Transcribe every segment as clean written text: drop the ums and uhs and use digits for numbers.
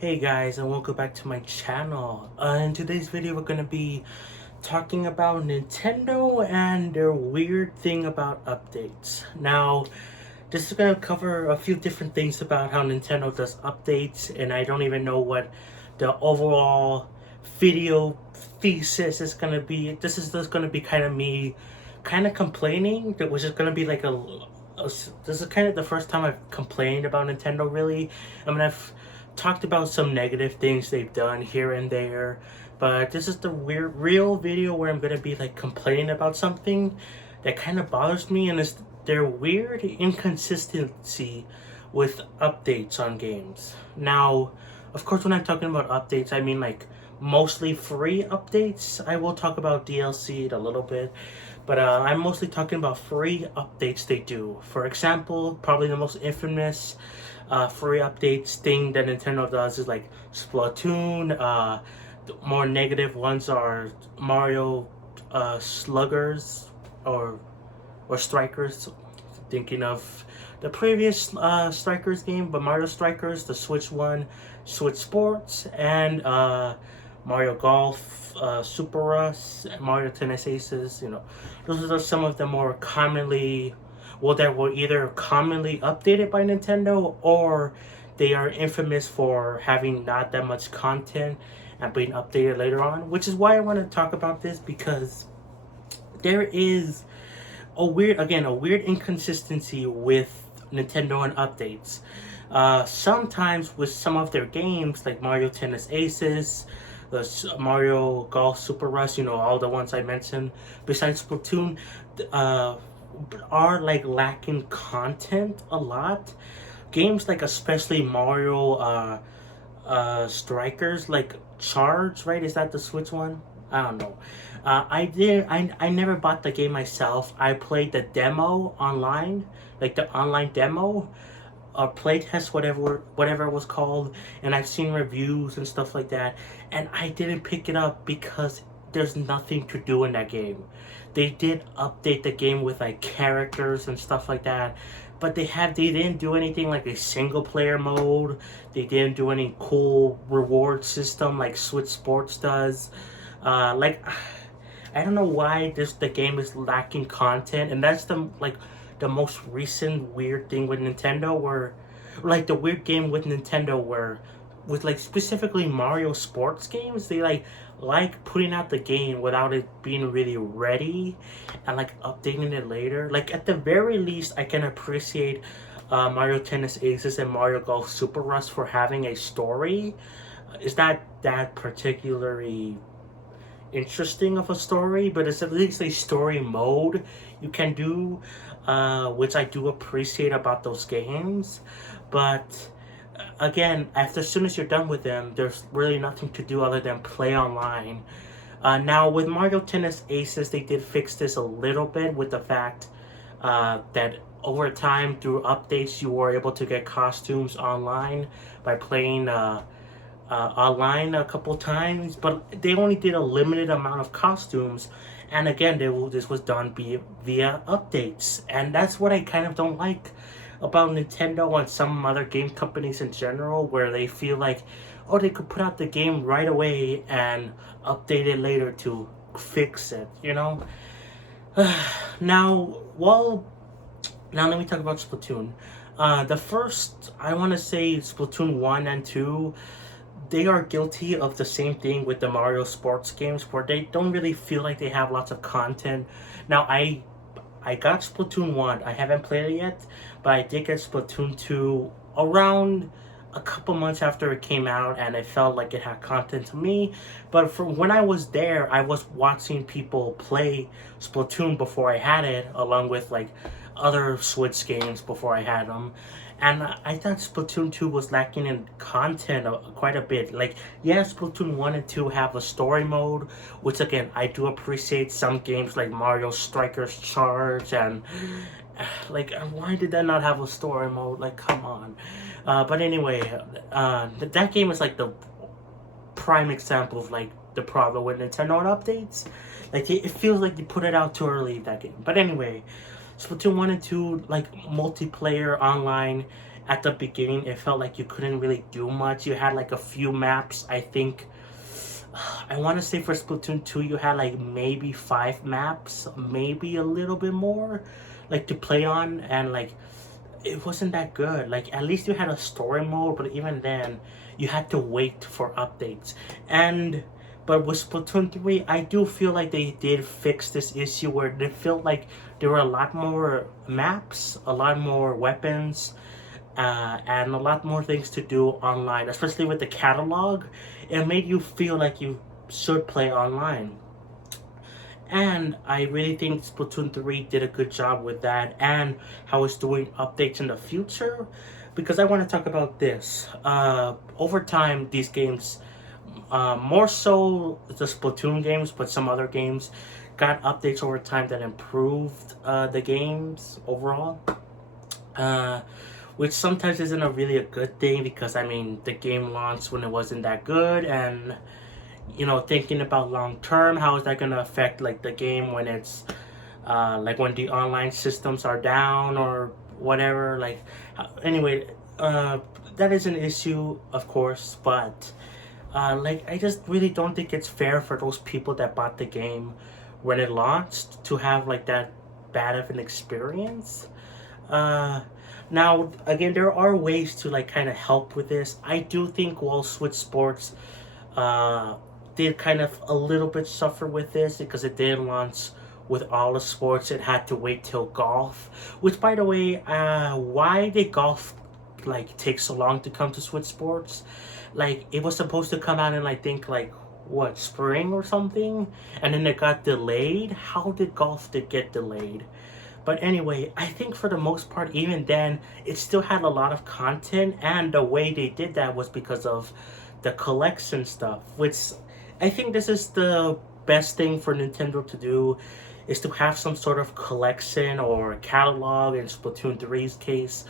Hey guys, and welcome back to my channel. In today's video we're going to be talking about Nintendo and their weird thing about updates. Now, this is going to cover a few different things about how Nintendo does updates, and I don't even know what the overall video thesis is going to be. This is just going to be kind of me kind of complaining, which is going to be like this is kind of the first time I've complained about Nintendo, really. I mean, I've talked about some negative things they've done here and there, but this is the real video where I'm gonna be like complaining about something that kind of bothers me, and it's their weird inconsistency with updates on games. Now, of course, when I'm talking about updates, I mean like mostly free updates. I will talk about DLC a little bit, but I'm mostly talking about free updates they do. For example, probably the most infamous free updates thing that Nintendo does is like Splatoon. The more negative ones are Mario Sluggers or Strikers. Thinking of the previous Strikers game, but Mario Strikers, the Switch one, Switch Sports, and Mario Golf, Super Rush, Mario Tennis Aces. Those are some of the more commonly, well, that were either commonly updated by Nintendo, or they are infamous for having not that much content and being updated later on. Which is why I want to talk about this, because there is a weird inconsistency with Nintendo and updates. Sometimes with some of their games, like Mario Tennis Aces, the Mario Golf Super Rush, all the ones I mentioned, besides Splatoon, are like lacking content a lot. Games like especially Mario Strikers, like Charge, right? Is that the Switch one? I don't know. I never bought the game myself. I played the demo online, like the online demo, or playtest, whatever it was called, and I've seen reviews and stuff like that, and I didn't pick it up because there's nothing to do in that game. They did update the game with like characters and stuff like that, but they didn't do anything like a single player mode. They didn't do any cool reward system like Switch Sports does. Like, I don't know why the game is lacking content, and that's the most recent weird thing with Nintendo, where like the weird game with Nintendo where with like specifically Mario sports games, they like putting out the game without it being really ready and like updating it later. Like, at the very least, I can appreciate Mario Tennis Aces and Mario Golf Super Rush for having a story. Is that particularly interesting of a story, but it's at least a story mode you can do, which I do appreciate about those games. But again, as soon as you're done with them, there's really nothing to do other than play online. Now, with Mario Tennis Aces, they did fix this a little bit with the fact that over time, through updates, you were able to get costumes online by playing online a couple times, but they only did a limited amount of costumes, and again, this was done via updates, and that's what I kind of don't like about Nintendo and some other game companies in general, where they feel like, oh, they could put out the game right away and update it later to fix it, now, well, now let me talk about Splatoon. The first, I want to say Splatoon 1 and 2, they are guilty of the same thing with the Mario sports games, where they don't really feel like they have lots of content. Now, I got Splatoon 1. I haven't played it yet, but I did get Splatoon 2 around a couple months after it came out, and it felt like it had content to me. But from when I was there, I was watching people play Splatoon before I had it, along with like other Switch games before I had them. And I thought Splatoon 2 was lacking in content quite a bit. Like, yeah, Splatoon 1 and 2 have a story mode, which again, I do appreciate. Some games like Mario Strikers Charge, and like, why did that not have a story mode? Like, come on. But anyway, that game is like the prime example of like the problem with Nintendo and updates. Like, it feels like they put it out too early, that game. But anyway, Splatoon 1 and 2, like multiplayer online, at the beginning it felt like you couldn't really do much. You had like a few maps. I think I want to say for Splatoon 2 you had like maybe 5 maps, maybe a little bit more, like to play on, and like it wasn't that good. Like at least you had a story mode, but even then you had to wait for updates. And but with Splatoon 3, I do feel like they did fix this issue where they felt like there were a lot more maps, a lot more weapons, and a lot more things to do online, especially with the catalog. It made you feel like you should play online. And I really think Splatoon 3 did a good job with that, and how it's doing updates in the future. Because I want to talk about this. Over time, these games, more so the Splatoon games, but some other games, got updates over time that improved the games overall. Uh, which sometimes isn't really a good thing, because I mean the game launched when it wasn't that good, and thinking about long term, how is that going to affect like the game when it's like when the online systems are down or whatever. Like anyway, that is an issue, of course, but like I just really don't think it's fair for those people that bought the game when it launched to have like that bad of an experience. uh Now, again, there are ways to like kind of help with this. I do think Wall Switch Sports uh, did kind of a little bit suffer with this, because it didn't launch with all the sports. It had to wait till golf, which, by the way, why did golf like take so long to come to Switch Sports? Like it was supposed to come out in, I think, like what, spring or something, and then it got delayed. How did golf did get delayed? But anyway, I think for the most part, even then, it still had a lot of content, and the way they did that was because of the collection stuff, which I think this is the best thing for Nintendo to do, is to have some sort of collection or catalog in Splatoon 3's case,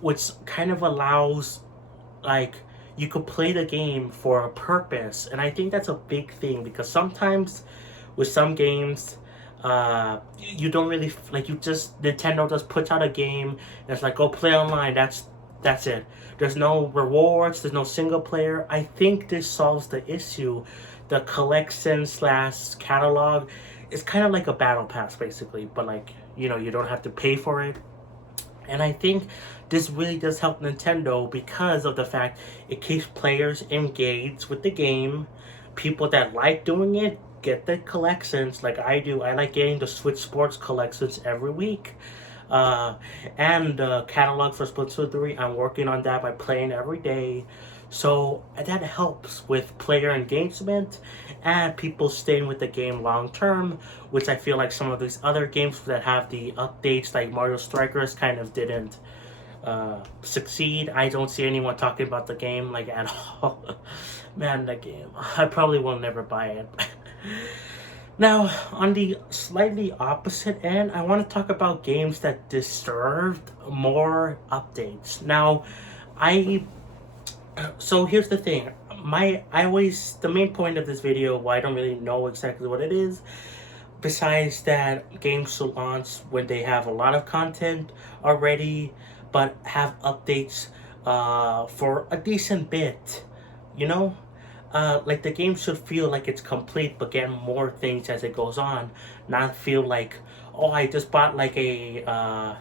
which kind of allows, like, you could play the game for a purpose. And I think that's a big thing, because sometimes with some games, you don't really like, you just, Nintendo just puts out a game and it's like, go play online, that's it. There's no rewards, there's no single player. I think this solves the issue. The collection slash catalog is kind of like a battle pass basically, but like, you don't have to pay for it. And I think this really does help Nintendo, because of the fact it keeps players engaged with the game. People that like doing it get the collections like I do. I like getting the Switch Sports collections every week. And the catalog for Splatoon 3, I'm working on that by playing every day. So that helps with player engagement and people staying with the game long term, which I feel like some of these other games that have the updates, like Mario Strikers, kind of didn't succeed. I don't see anyone talking about the game like at all. Man, that game, I probably will never buy it. Now, on the slightly opposite end, I want to talk about games that deserved more updates. Now, so here's the thing. The main point of this video, why I don't really know exactly what it is, besides that games should launch when they have a lot of content already, but have updates for a decent bit, you know? Like the game should feel like it's complete, but get more things as it goes on. Not feel like, oh, I just bought like a,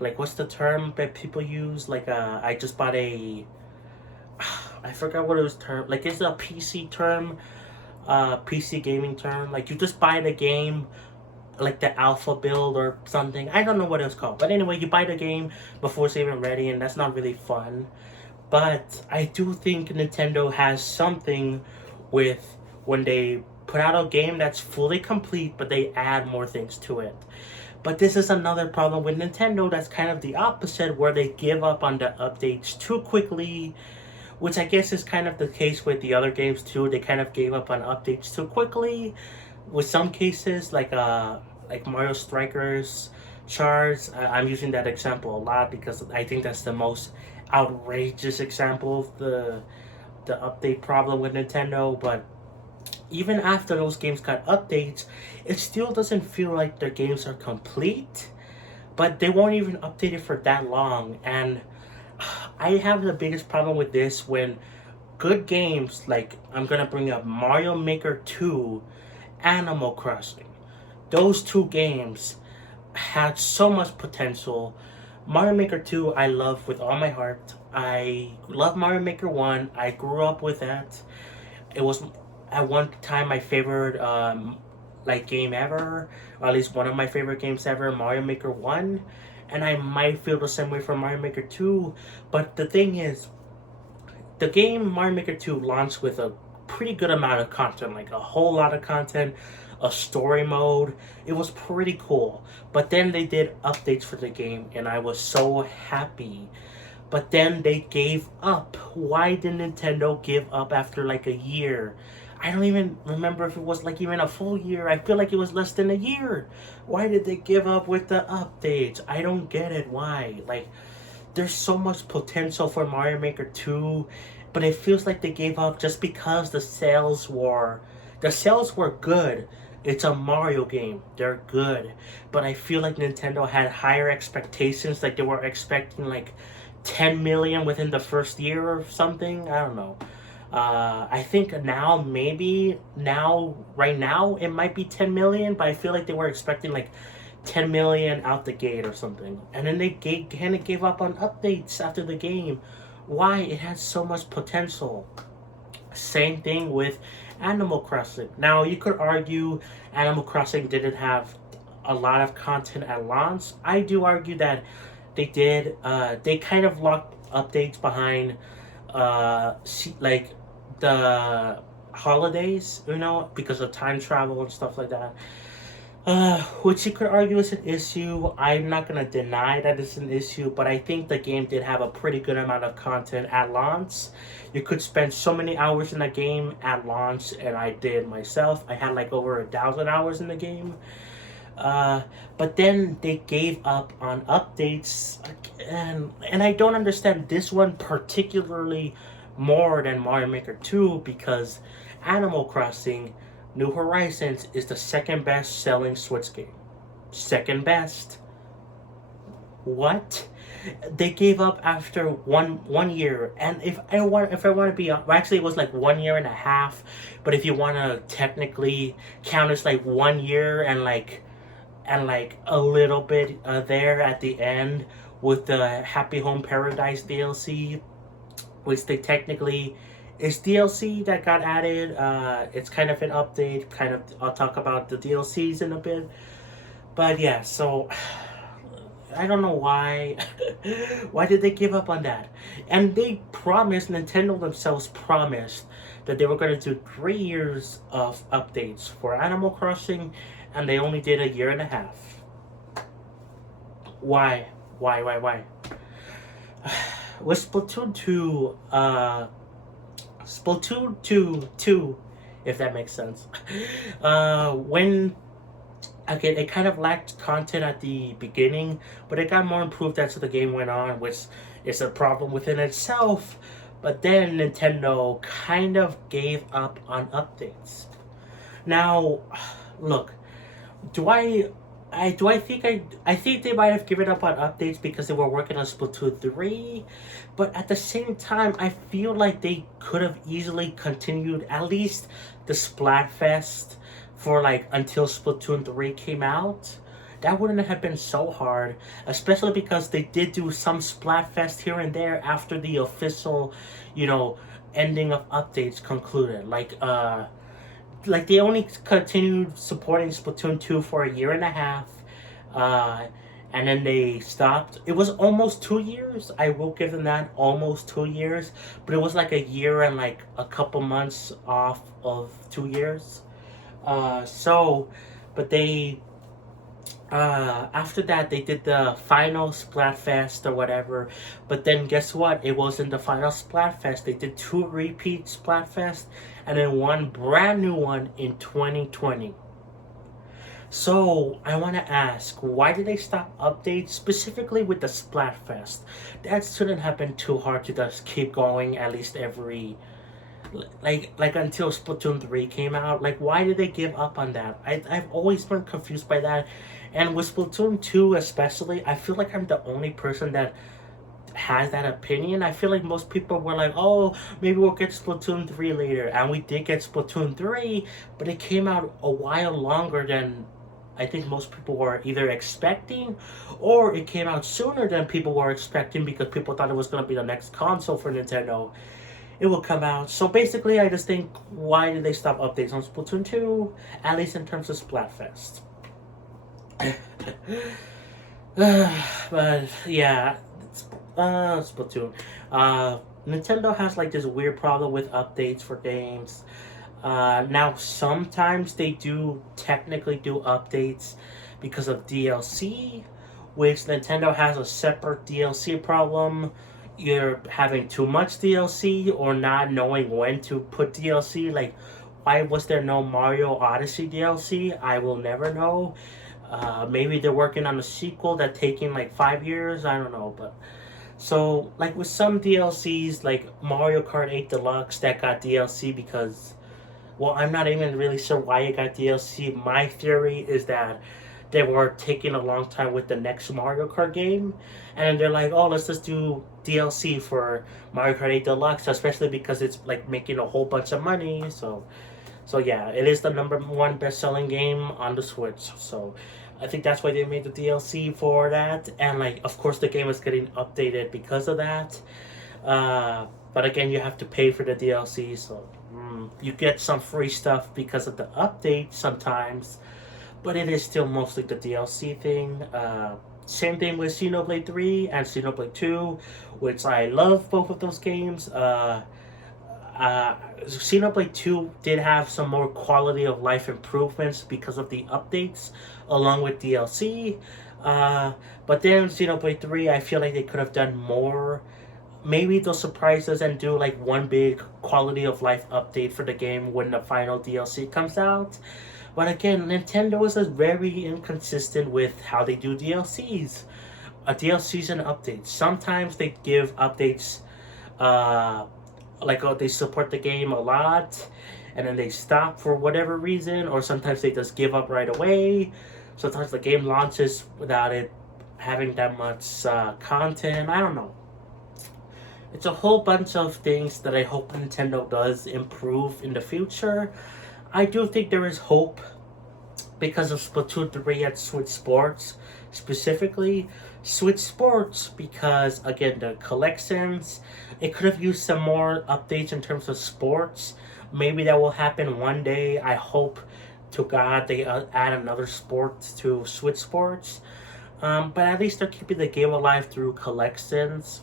like what's the term that people use? Like, I just bought a, I forgot what it was term. Like, it's a PC term, PC gaming term. Like, you just buy the game, like the alpha build or something. I don't know what it was called. But anyway, you buy the game before it's even ready, and that's not really fun. But I do think Nintendo has something with when they put out a game that's fully complete, but they add more things to it. But this is another problem with Nintendo that's kind of the opposite, where they give up on the updates too quickly, which I guess is kind of the case with the other games too. They kind of gave up on updates too quickly. With some cases, like Mario Strikers Charge, I'm using that example a lot because I think that's the most outrageous example of the update problem with Nintendo. But even after those games got updates, it still doesn't feel like their games are complete. But they won't even update it for that long, and I have the biggest problem with this when good games like I'm gonna bring up Mario Maker 2, Animal Crossing. Those two games had so much potential. Mario Maker 2 I love with all my heart. I love Mario Maker 1. I grew up with that. It was at one time my favorite like game ever, or at least one of my favorite games ever, Mario Maker 1. And I might feel the same way for Mario Maker 2. But the thing is, the game Mario Maker 2 launched with a pretty good amount of content, like a whole lot of content, a story mode. It was pretty cool. But then they did updates for the game, and I was so happy. But then they gave up. Why did Nintendo give up after like a year? I don't even remember if it was like even a full year. I feel like it was less than a year. Why did they give up with the updates? I don't get it. Why? Like, there's so much potential for Mario Maker 2, but it feels like they gave up just because the sales were good. It's a Mario game. They're good. But I feel like Nintendo had higher expectations, like they were expecting like 10 million within the first year or something. I don't know. I think right now, it might be 10 million, but I feel like they were expecting like 10 million out the gate or something. And then they kind of gave up on updates after the game. Why? It had so much potential. Same thing with Animal Crossing. Now, you could argue Animal Crossing didn't have a lot of content at launch. I do argue that they did. They kind of locked updates behind, like the holidays, because of time travel and stuff like that. Which you could argue is an issue. I'm not gonna deny that it's an issue, but I think the game did have a pretty good amount of content at launch. You could spend so many hours in the game at launch, and I did myself. I had like over 1,000 hours in the game. But then they gave up on updates, and I don't understand this one particularly more than Mario Maker 2 because Animal Crossing New Horizons is the second best selling Switch game. Second best. What? They gave up after one year, and if I want to be actually it was like 1 year and a half, but if you want to technically count, it's like 1 year and like a little bit there at the end with the Happy Home Paradise DLC, which they technically is DLC that got added. It's kind of an update. I'll talk about the DLCs in a bit. But yeah, so I don't know why. Why did they give up on that? And Nintendo themselves promised that they were going to do 3 years of updates for Animal Crossing, and they only did a year and a half. Why? Why? With Splatoon 2, if that makes sense. When again, it kind of lacked content at the beginning, but it got more improved as the game went on, which is a problem within itself. But then Nintendo kind of gave up on updates. Now, look, I think they might have given up on updates because they were working on Splatoon 3, but at the same time, I feel like they could have easily continued at least the Splatfest for like until Splatoon 3 came out. That wouldn't have been so hard, especially because they did do some Splatfest here and there after the official, ending of updates concluded. Like they only continued supporting Splatoon 2 for a year and a half, and then they stopped. It was almost 2 years. I will give them that, almost 2 years, but it was like a year and like a couple months off of 2 years. But they after that they did the final Splatfest or whatever. But then guess what? It wasn't the final Splatfest. They did 2 repeat Splatfest and then one brand new one in 2020. So I want to ask, why did they stop updates specifically with the Splatfest? That shouldn't have been too hard to just keep going at least every like until Splatoon 3 came out. Like, why did they give up on that? I've always been confused by that. And with Splatoon 2 especially, I feel like I'm the only person that has that opinion. I feel like most people were like, oh, maybe we'll get Splatoon 3 later. And we did get Splatoon 3, but it came out a while longer than I think most people were either expecting, or it came out sooner than people were expecting because people thought it was going to be the next console for Nintendo. It will come out. So basically, I just think, why did they stop updates on Splatoon 2? At least in terms of Splatfest. But yeah, Splatoon. Nintendo has like this weird problem with updates for games. Now sometimes they do technically do updates because of DLC, which Nintendo has a separate DLC problem. You're having too much DLC or not knowing when to put DLC. Like, why was there no Mario Odyssey DLC? I will never know. Maybe they're working on a sequel that's taking like 5 years. I don't know, but so like with some DLCs, like Mario Kart 8 Deluxe, that got DLC because, well, I'm not even really sure why it got DLC. My theory is that they were taking a long time with the next Mario Kart game, and they're like, oh, let's just do DLC for Mario Kart 8 Deluxe, especially because it's like making a whole bunch of money. So yeah, it is the #1 best-selling game on the Switch. So I think that's why they made the DLC for that, and like, of course, the game is getting updated because of that. But again, you have to pay for the DLC, so you get some free stuff because of the update sometimes, but it is still mostly the DLC thing. Same thing with Xenoblade 3 and Xenoblade 2, which I love both of those games. Xenoblade 2 did have some more quality of life improvements because of the updates, along with DLC. But then Xenoblade 3, I feel like they could have done more. Maybe they'll surprise us and do like one big quality of life update for the game when the final DLC comes out. But again, Nintendo is very inconsistent with how they do DLCs. DLCs and updates. Sometimes they give updates, like, oh, they support the game a lot, and then they stop for whatever reason, or sometimes they just give up right away. Sometimes the game launches without it having that much content. I don't know. It's a whole bunch of things that I hope Nintendo does improve in the future. I do think there is hope because of Splatoon 3 at Switch Sports, specifically Switch Sports, because again, the collections, it could have used some more updates in terms of sports. Maybe that will happen one day. I hope to God they add another sport to Switch Sports. But at least they're keeping the game alive through collections.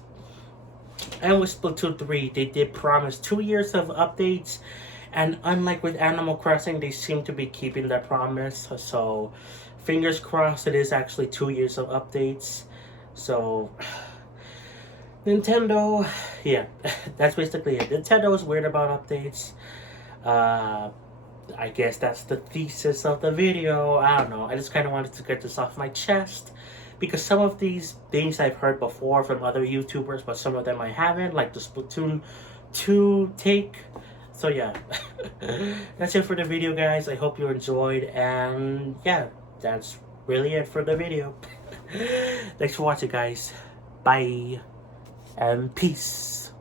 And with Splatoon 3, they did promise 2 years of updates. And unlike with Animal Crossing, they seem to be keeping that promise. So, fingers crossed it is actually 2 years of updates. So, Nintendo, yeah, that's basically it. Nintendo is weird about updates. I guess that's the thesis of the video. I don't know. I just kind of wanted to get this off my chest, because some of these things I've heard before from other YouTubers, but some of them I haven't, like the Splatoon 2 take. So yeah, that's it for the video, guys. I hope you enjoyed, and yeah, that's really it for the video. Thanks for watching, guys. Bye, and peace.